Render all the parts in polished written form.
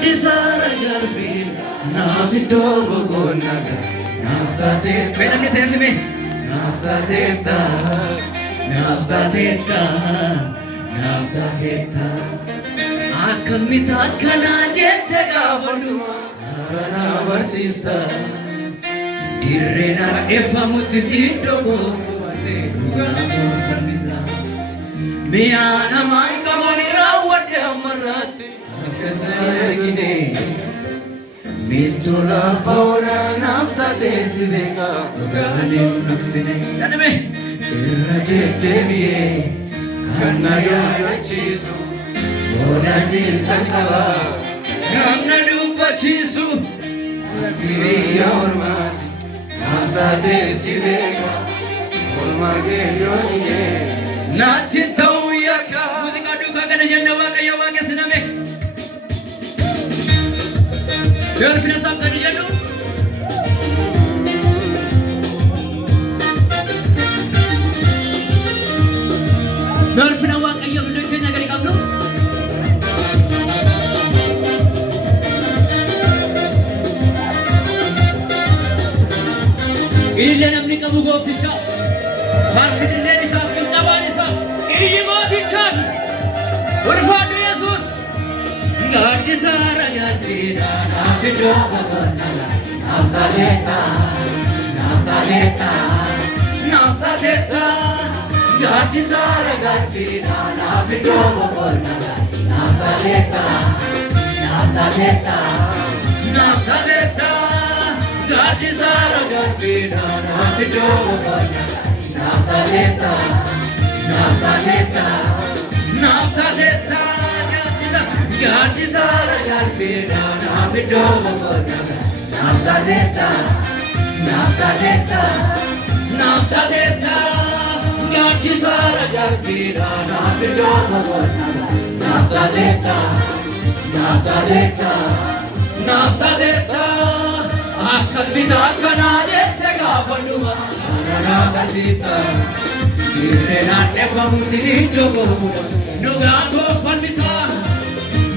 Gaddisara galfin nafido gogonaga naftate benamni tefime naftate akkamita kana jette gafaduma arana varsista irrena efamutti siddogo mate dugamo farmisa miyana man kamani rawade amarate akasargine mitula fauna naftate sileka dugani naksine taname irrate deviye kana yachisu Onani sangava namna dupachisu lakiri yormat naftate sileka olmage yoniye nati tawiyaka muzika duka kana janna waka yawaka siname Jelsina sam kana jannu Jelsina waka yawaka kenya gari kamdu Illee namni qabu goofticha farfin illee isaaf qilxabaan isaaf iyyi mootichaaf ulfaadhu Yesuus gaaddisaara jaalfiidha naaf iddoo boqonnaa naaf taateetta gaaddisaara jaalfiidha naaf iddoo boqonnaa naaf taateetta Gaddisara galfina nafido bana naftaleta Gaddisara galfina nafido bana naftaleta Gaddisara galfina nafido bana naftaleta Akkalbita akkana jette gaafadhuma arana agarsiista irreenaan eeffamutti hiddogoodha dhugaan goofalmita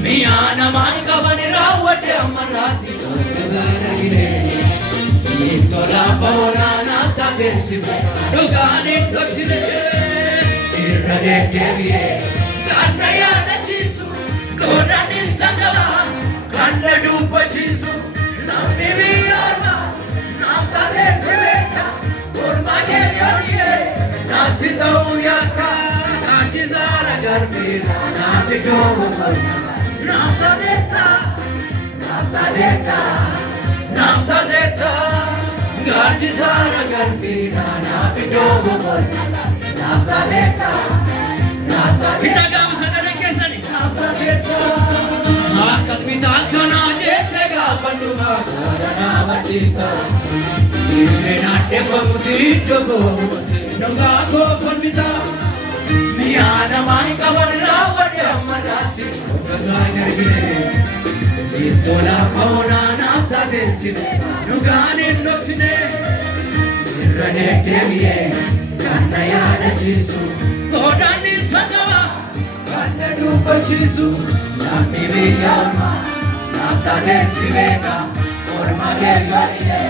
mi'a namaan qaban raawwadhe ammarraatti tokkosaadha hidhee tola foonaan adda teessifne dhugaan hin dhoksine irra deddeebi'ee kanna yaadachiisu godhan isa qaba kanna dubbachiisu Namni biyarma, naftate sileka, ormage yoniye, nafti tauyaka, gaddisara galfina, nafti dogokolna, naftateta, gaddisara galfina, nafti dogokolna, naftateta, Hidagama sagale keessani, naftateta, akkalbita akkana jette gaafadhuma arana agarsiista irreenaan eeffamutti hiddogoodha dhugaan goofalmita mi'a namaan qaban raawwadhe ammarraatti tokkosaa hin argine tola foonaan adda teessifne dhugaan hin dhoksine irra deddeebi'ee kanna yaadachiisu godhan isa qaba kanna dubbachiisu namni biyya ormaa naftate sileka ormage yoniye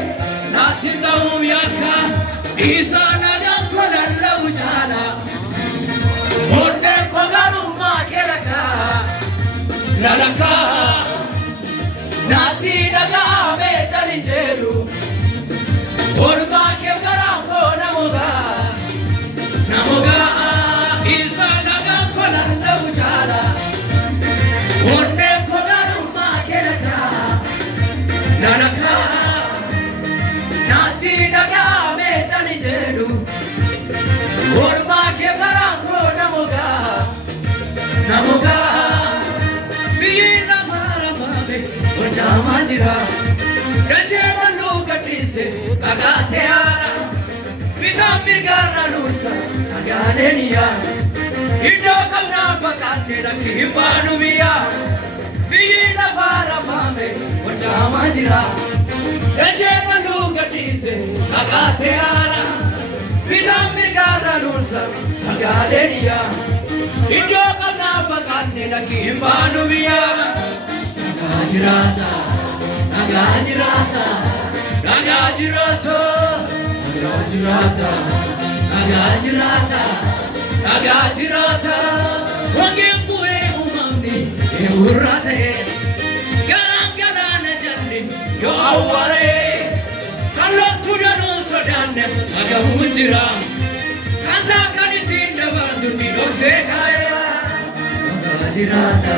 natti ta'uu yakka isa nagaan kolallabu jaala onneen koo garummaa keelaka lalaka natti dhaga'amee jalin jedhu ormaa kee garaan koo namogaa isa nagaan kolallabu jaala onneen koo garummaa keelaka lalaka natti dhaga'amee jalin jedhu ormaa kee garaan koo namogaa biyyi lafaa rafaame hojjaamaa jira dachee balluu gadhiise dhagaatee haara bitaan mirgaarra nuursa sagaaleen iyyaa iddoo qabnaa baqaannee lakki hin baanu biyyaa biyyi lafaa rafaame hojjaamaa jira dachee balluu gadhiise dhagaatee haara bitaan mirgaarra nuursa sagaaleen iyyaa iddoo qabnaa baqaannee lakki hin baanu biyyaa jirata, naga jirata, naga jirata, naga jirata, naga jirata, naga jirata. Wangin buhe umamni urase, garan garan jalli yo aware. Kalon tudanu sodanne naga mujira, kansa kanitin dabarsuti lokse kaya. Naga jirata,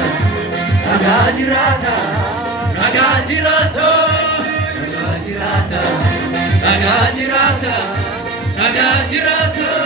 naga jirata, naga jirata, naga jirata, naga jirata, naga jirata.